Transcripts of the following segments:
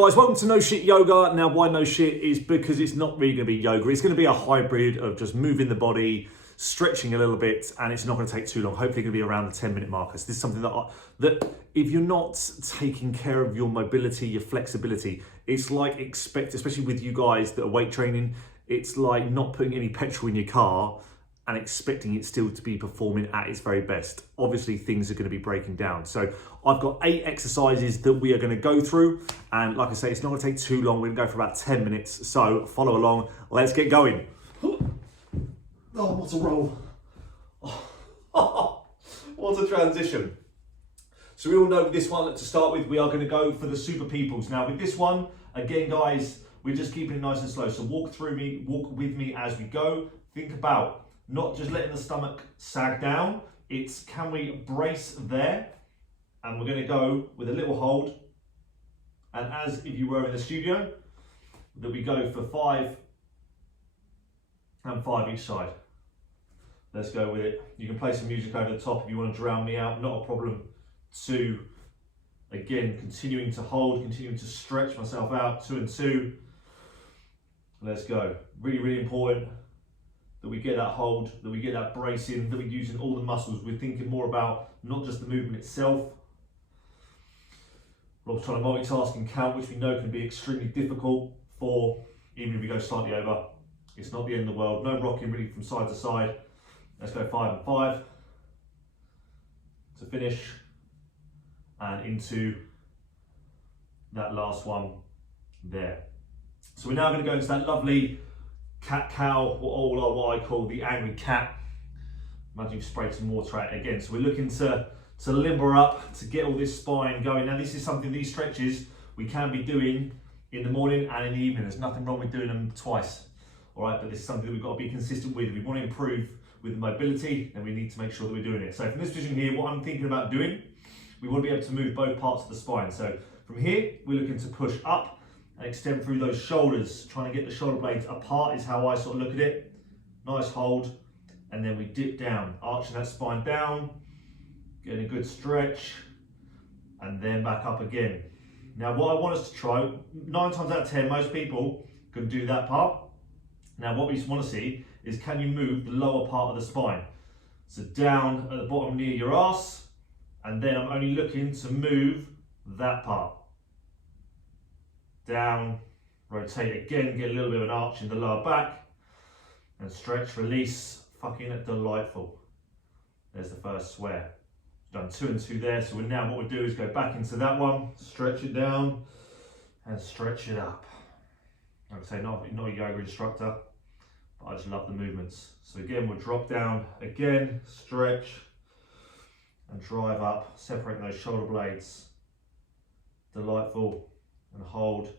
Guys, welcome to No Shit Yoga. Now, why no shit is because it's not really going to be yoga. It's going to be a hybrid of just moving the body, stretching a little bit, and it's not going to take too long. Hopefully, going to be around the 10-minute marker. So this is something that if you're not taking care of your mobility, your flexibility, it's like especially with you guys that are weight training, it's like not putting any petrol in your car and expecting it still to be performing at its very best. Obviously, things are going to be breaking down. So I've got 8 exercises that we are going to go through. And like I say, it's not going to take too long. We're going to go for about 10 minutes. So follow along. Let's get going. Oh, what a roll. Oh, what a transition. So we all know this one, to start with, we are going to go for the super peoples. Now with this one, again, guys, we're just keeping it nice and slow. So walk with me as we go. Think about not just letting the stomach sag down. It's can we brace there? And we're going to go with a little hold. And as if you were in the studio, that we go for 5 and 5 each side. Let's go with it. You can play some music over the top if you want to drown me out, not a problem. 2, again, continuing to hold, continuing to stretch myself out, 2 and 2. Let's go. Really, really important that we get that hold, that we get that bracing, that we're using all the muscles. We're thinking more about not just the movement itself. Rob's trying to multitask and count, which we know can be extremely difficult for, even if we go slightly over. It's not the end of the world. No rocking really from side to side. Let's go 5 and 5 to finish and into that last one there. So we're now going to go into that lovely cat-cow, what I call the angry cat. Imagine you've sprayed some water at it again. So we're looking to limber up, to get all this spine going. Now this is something, these stretches, we can be doing in the morning and in the evening. There's nothing wrong with doing them twice. All right, but this is something that we've got to be consistent with. If we want to improve with the mobility, then we need to make sure that we're doing it. So from this position here, what I'm thinking about doing, we want to be able to move both parts of the spine. So from here, we're looking to push up and extend through those shoulders. Trying to get the shoulder blades apart is how I sort of look at it. Nice hold, and then we dip down, arching that spine down, getting a good stretch, and then back up again. Now what I want us to try, 9 times out of 10, most people can do that part. Now what we want to see is, can you move the lower part of the spine? So down at the bottom near your arse, and then I'm only looking to move that part. Down, rotate again, get a little bit of an arch in the lower back, and stretch, release, fucking delightful. There's the first swear. Done 2 and 2 there, so now what we'll do is go back into that one, stretch it down, and stretch it up. Like I say, not a yoga instructor, but I just love the movements. So again, we'll drop down, again, stretch, and drive up, separating those shoulder blades. Delightful, and hold.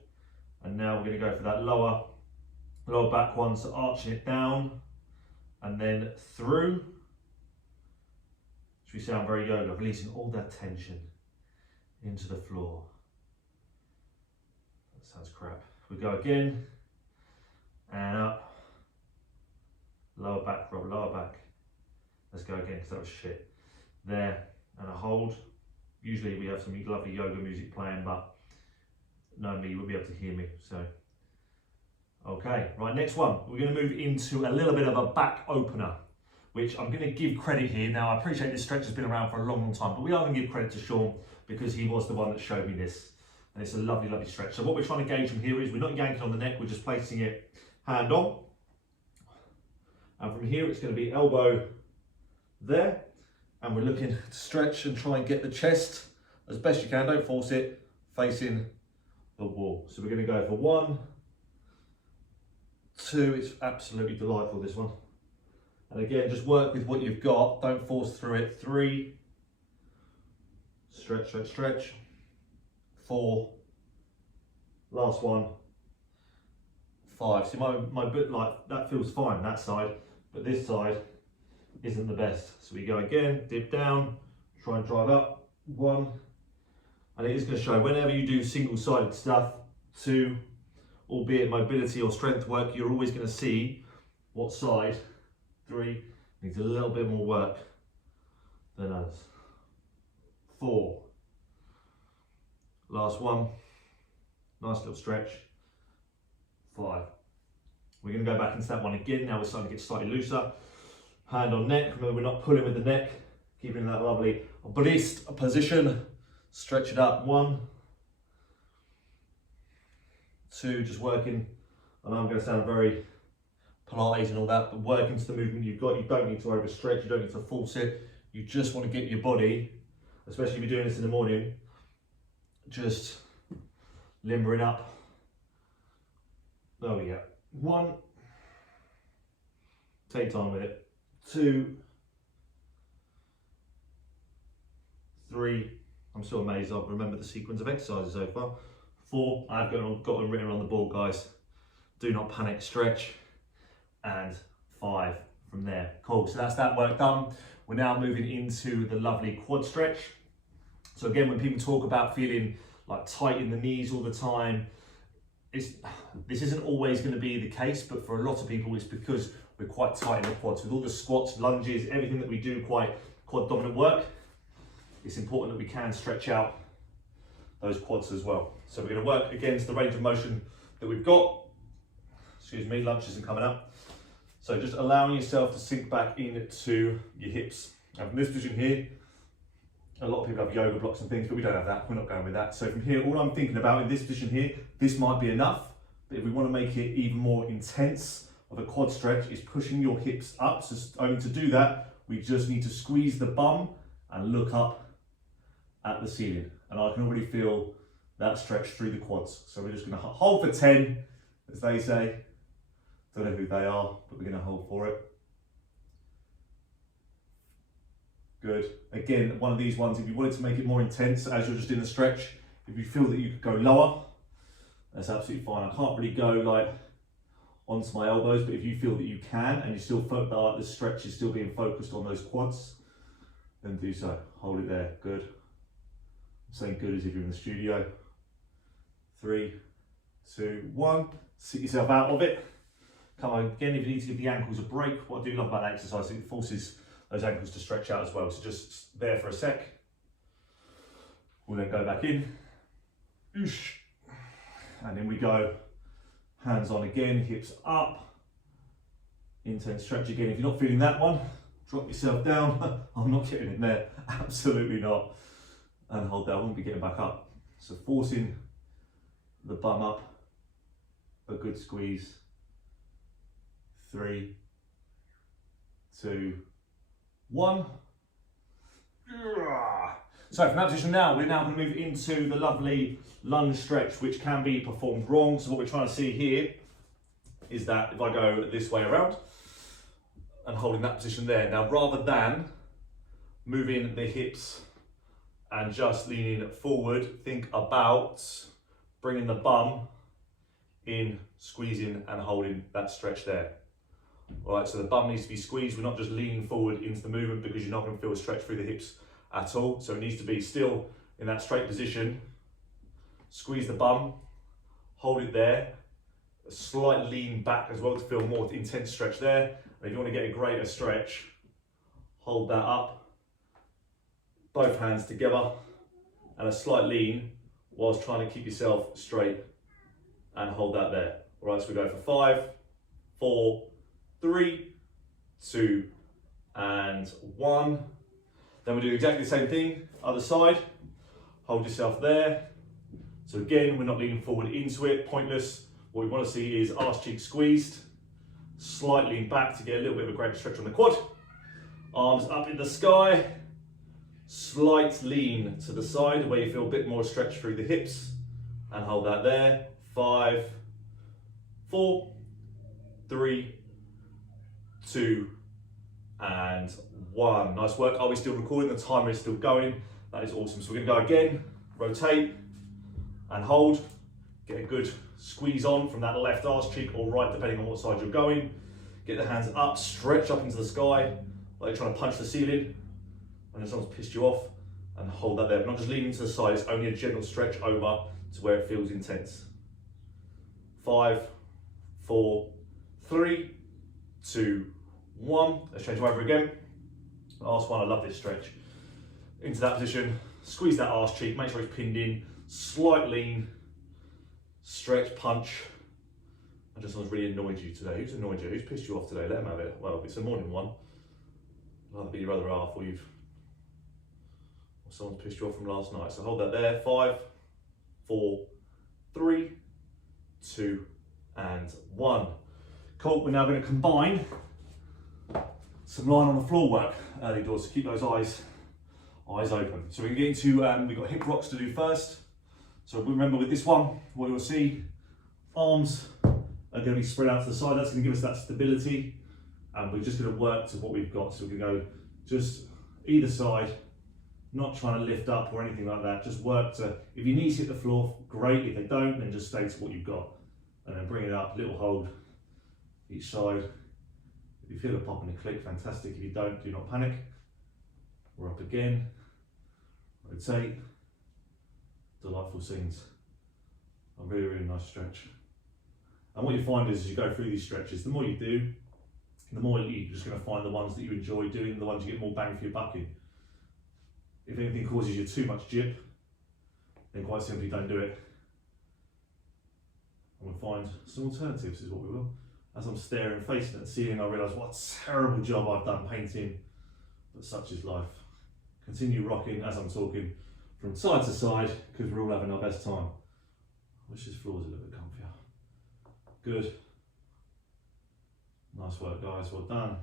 And now we're going to go for that lower back one, so arching it down, and then through. Which we sound very yoga, releasing all that tension into the floor. That sounds crap. We go again, and up. Lower back, Rob, lower back. Let's go again, because that was shit. There, and a hold. Usually we have some lovely yoga music playing, but no, you won't be able to hear me, so. Okay, right, next one. We're going to move into a little bit of a back opener, which I'm going to give credit here. Now, I appreciate this stretch has been around for a long, long time, but we are going to give credit to Sean because he was the one that showed me this. And it's a lovely, lovely stretch. So what we're trying to gauge from here is we're not yanking on the neck, we're just placing it hand on. And from here, it's going to be elbow there. And we're looking to stretch and try and get the chest as best you can. Don't force it, facing the wall. So we're going to go for 1, 2. It's absolutely delightful, this one. And again, just work with what you've got. Don't force through it. 3. Stretch, stretch, stretch. 4. Last one. 5. See, my bit, like, that feels fine, that side. But this side isn't the best. So we go again, dip down, try and drive up. 1. And it is going to show whenever you do single-sided stuff. 2. Albeit mobility or strength work, you're always going to see what side. 3 needs a little bit more work than others. 4. Last one. Nice little stretch. 5. We're going to go back into that one again. Now we're starting to get slightly looser. Hand on neck. Remember, we're not pulling with the neck. Keeping that lovely braced position. Stretch it up. 1, 2, just working. I know I'm going to sound very Pilates and all that, but work into the movement you've got. You don't need to overstretch. You don't need to force it. You just want to get your body, especially if you're doing this in the morning, just limbering up. There we go. 1, take time with it. 2, 3, I'm still amazed I've remembered the sequence of exercises so far. 4, I've got them written on the board, guys. Do not panic, stretch. And 5 from there. Cool, so that's that work done. We're now moving into the lovely quad stretch. So again, when people talk about feeling like tight in the knees all the time, this isn't always going to be the case, but for a lot of people it's because we're quite tight in the quads. With all the squats, lunges, everything that we do quite quad dominant work, it's important that we can stretch out those quads as well. So we're going to work against the range of motion that we've got. Excuse me, lunch isn't coming up. So just allowing yourself to sink back into your hips. Now from this position here, a lot of people have yoga blocks and things, but we don't have that. We're not going with that. So from here, all I'm thinking about in this position here, this might be enough, but if we want to make it even more intense of a quad stretch, is pushing your hips up. So only to do that, we just need to squeeze the bum and look up at the ceiling. And I can already feel that stretch through the quads. So we're just going to hold for 10, as they say. Don't know who they are, but we're going to hold for it. Good. Again, one of these ones, if you wanted to make it more intense as you're just in the stretch, if you feel that you could go lower, that's absolutely fine. I can't really go like onto my elbows, but if you feel that you can and you still feel that the stretch is still being focused on those quads, then do so. Hold it there. Good. I'm saying good as if you're in the studio. 3, 2, 1. Sit yourself out of it. Come on, again, if you need to give the ankles a break, what I do love about that exercise is it forces those ankles to stretch out as well. So just there for a sec. We'll then go back in. And then we go hands on again, hips up. Intense stretch again. If you're not feeling that one, drop yourself down. I'm not getting in there, absolutely not. And hold that, I won't be getting back up. So forcing the bum up, a good squeeze. 3, 2, 1. So from that position now, we're now going to move into the lovely lunge stretch, which can be performed wrong. So what we're trying to see here is that if I go this way around and holding that position there, now rather than moving the hips and just leaning forward, think about bringing the bum in, squeezing and holding that stretch there. All right, so the bum needs to be squeezed. We're not just leaning forward into the movement because you're not going to feel a stretch through the hips at all. So it needs to be still in that straight position. Squeeze the bum, hold it there. A slight lean back as well to feel more intense stretch there. And if you want to get a greater stretch, hold that up. Both hands together and a slight lean whilst trying to keep yourself straight and hold that there. All right, so we go for 5, 4, 3, 2, and 1. Then we do exactly the same thing, other side. Hold yourself there. So again, we're not leaning forward into it, pointless. What we want to see is arse cheeks squeezed, slight lean back to get a little bit of a greater stretch on the quad. Arms up in the sky, slight lean to the side where you feel a bit more stretch through the hips, and hold that there. 5, 4, 3, 2, and 1. Nice work. Are we still recording? The timer is still going. That is awesome. So we're going to go again, rotate and hold. Get a good squeeze on from that left arse cheek or right, depending on what side you're going. Get the hands up, stretch up into the sky, like you're trying to punch the ceiling. And then someone's pissed you off, and hold that there. But not just leaning to the side, it's only a gentle stretch over to where it feels intense. 5, 4, 3, 2, 1. Let's change over again. Last one, I love this stretch. Into that position, squeeze that arse cheek, make sure it's pinned in, slight lean, stretch, punch. And just someone's really annoyed you today. Who's annoyed you? Who's pissed you off today? Let them have it. Well, if it's a morning one, it'll either be your other half or someone's pissed you off from last night. So hold that there. 5, 4, 3, 2, and 1. Cool. We're now going to combine some lying on the floor work early doors to keep those eyes open. So we can get into, we've got hip rocks to do first. So remember with this one, what you'll see, arms are going to be spread out to the side. That's going to give us that stability. And we're just going to work to what we've got. So we can go just either side, not trying to lift up or anything like that. Just work to, if your knees hit the floor, great. If they don't, then just stay to what you've got. And then bring it up, little hold each side. If you feel it pop and a click, fantastic. If you don't, do not panic. We're up again. Rotate. Delightful scenes. A really, really nice stretch. And what you find is as you go through these stretches, the more you do, the more you're just going to find the ones that you enjoy doing, the ones you get more bang for your buck in. If anything causes you too much jip, then quite simply don't do it. And we'll find some alternatives is what we will. As I'm staring, facing at the ceiling, I realise what a terrible job I've done painting, but such is life. Continue rocking as I'm talking from side to side, because we're all having our best time. I wish this floor was a little bit comfier. Good. Nice work, guys, well done.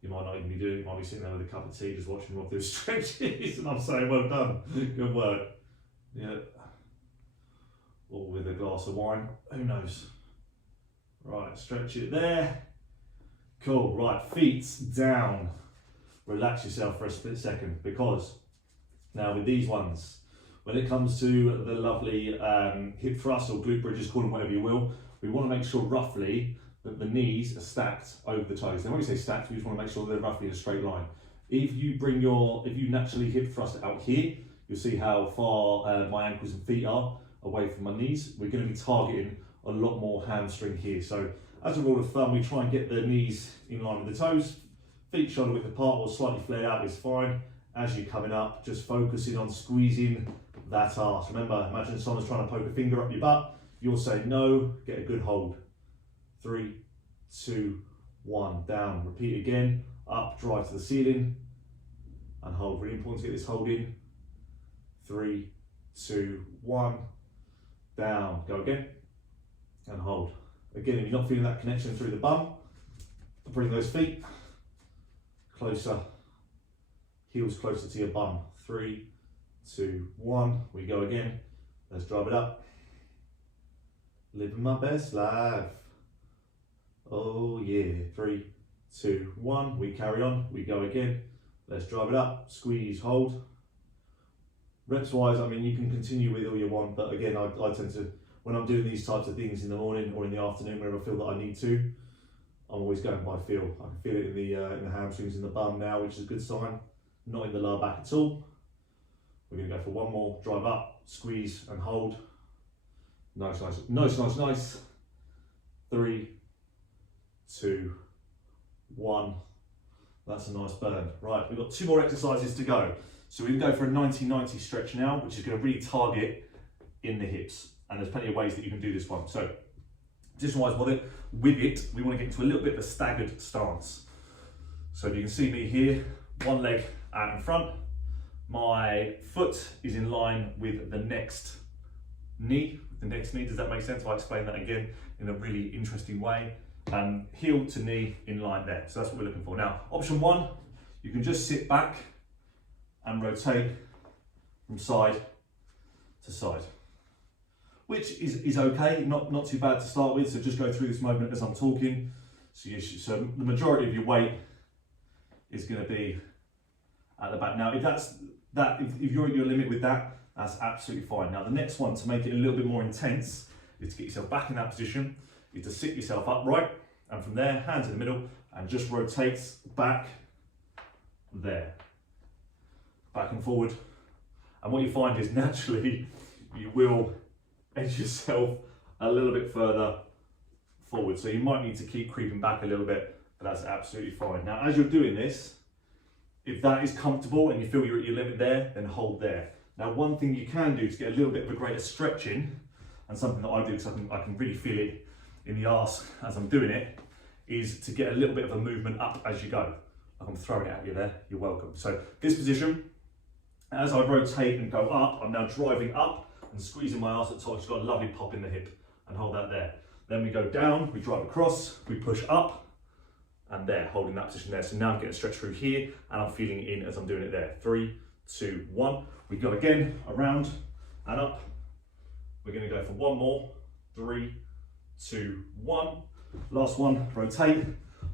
You might not even be doing it, you might be sitting there with a cup of tea just watching Rob do stretches, and I'm saying well done, good work. Yeah. Or with a glass of wine, who knows? Right, stretch it there. Cool, right, feet down. Relax yourself for a split second, because now with these ones, when it comes to the lovely hip thrusts or glute bridges, call them whatever you will, we want to make sure roughly that the knees are stacked over the toes. Now when we say stacked, we just want to make sure they're roughly in a straight line. If you naturally hip thrust out here, you'll see how far my ankles and feet are away from my knees. We're going to be targeting a lot more hamstring here. So as a rule of thumb, we try and get the knees in line with the toes. Feet shoulder width apart or slightly flared out is fine. As you're coming up, just focusing on squeezing that arse. Remember, imagine someone's trying to poke a finger up your butt. You'll say no, get a good hold. 3, 2, 1, down. Repeat again, up, drive to the ceiling, and hold. Really important to get this hold in. 3, 2, 1, down. Go again, and hold. Again, if you're not feeling that connection through the bum, bring those feet closer, heels closer to your bum. 3, 2, 1, we go again. Let's drive it up. Living my best life. Oh yeah. 3, 2, 1, we carry on, we go again. Let's drive it up, squeeze, hold. Reps wise, I mean, you can continue with all you want, but again, I tend to, when I'm doing these types of things in the morning or in the afternoon, whenever I feel that I need to, I'm always going by feel. I can feel it in the hamstrings, in the bum now, which is a good sign. Not in the lower back at all. We're going to go for one more. Drive up, squeeze, and hold. Nice, nice, nice, nice, nice. 3, 2, 1. That's a nice burn. Right, we've got 2 more exercises to go. So we can go for a 90-90 stretch now, which is going to really target in the hips. And there's plenty of ways that you can do this one. So, position-wise, with it, we want to get into a little bit of a staggered stance. So if you can see me here, one leg out in front, my foot is in line with the next knee. Does that make sense? I'll explain that again in a really interesting way. Heel to knee in line there. So that's what we're looking for. Now, option 1, you can just sit back and rotate from side to side, which is okay, not too bad to start with. So just go through this moment as I'm talking. So the majority of your weight is going to be at the back. Now, if you're at your limit with that, that's absolutely fine. Now, the next one to make it a little bit more intense is to get yourself back in that position, is to sit yourself upright, and from there, hands in the middle, and just rotate back there, back and forward. And what you find is naturally, you will edge yourself a little bit further forward. So you might need to keep creeping back a little bit, but that's absolutely fine. Now, as you're doing this, if that is comfortable and you feel you're at your limit there, then hold there. Now, one thing you can do to get a little bit of a greater stretch in, and something that I do because I can really feel it in the arse as I'm doing it, is to get a little bit of a movement up as you go. Like I'm throwing it at you there, you're welcome. So this position, as I rotate and go up, I'm now driving up and squeezing my arse at the top. It's got a lovely pop in the hip, and hold that there. Then we go down, we drive across, we push up, and there, holding that position there. So now I'm getting stretched through here, and I'm feeling it in as I'm doing it there. 3, 2, 1. We go again, around and up. We're gonna go for one more. 3, 2, 1. Last one, rotate.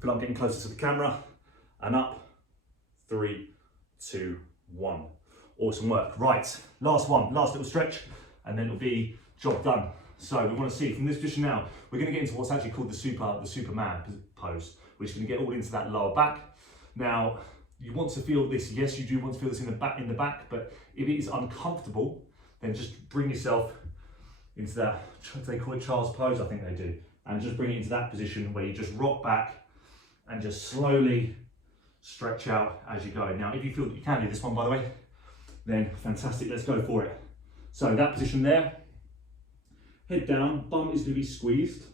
Feel I'm getting closer to the camera, and up. 3, 2, 1. Awesome work. Right, last one, last little stretch, and then it'll be job done. So we want to see from this position now, we're going to get into what's actually called the Superman pose, which is going to get all into that lower back. Now, you want to feel this, yes, you do want to feel this in the back, but if it is uncomfortable, then just bring yourself into that, they call it child's pose, I think they do, and just bring it into that position where you just rock back and just slowly stretch out as you go. Now, if you feel that you can do this one, by the way, then fantastic, let's go for it. So that position there, head down, bum is going to be squeezed,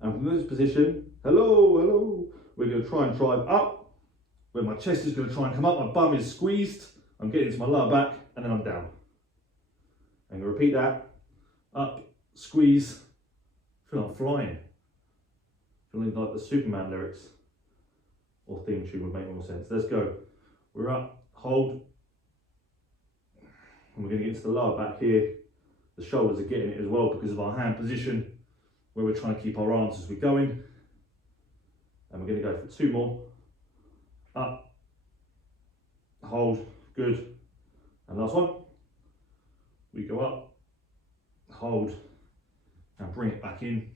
and from this position, hello, we're going to try and drive up, where my chest is going to try and come up, my bum is squeezed, I'm getting into my lower back, and then I'm down. I'm going to repeat that, up, squeeze, feel like I'm flying, feeling like the Superman lyrics, or theme tune would make more sense. Let's go, we're up, hold, and we're going to get into the lower back here. The shoulders are getting it as well because of our hand position, where we're trying to keep our arms as we're going. And we're going to go for 2 more. Up, hold, good. And last one. We go up, hold, and bring it back in.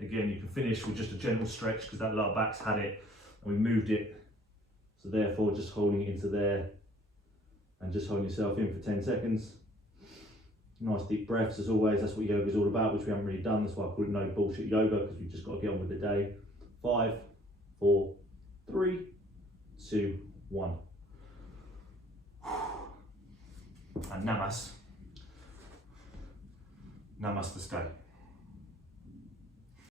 Again, you can finish with just a gentle stretch because that lower back's had it and we moved it. So therefore, just holding it into there and just holding yourself in for 10 seconds. Nice deep breaths as always, that's what yoga is all about, which we haven't really done. That's why I call it no bullshit yoga, because we've just got to get on with the day. 5, 4, 3, 2, 1. And namaste. Namaste.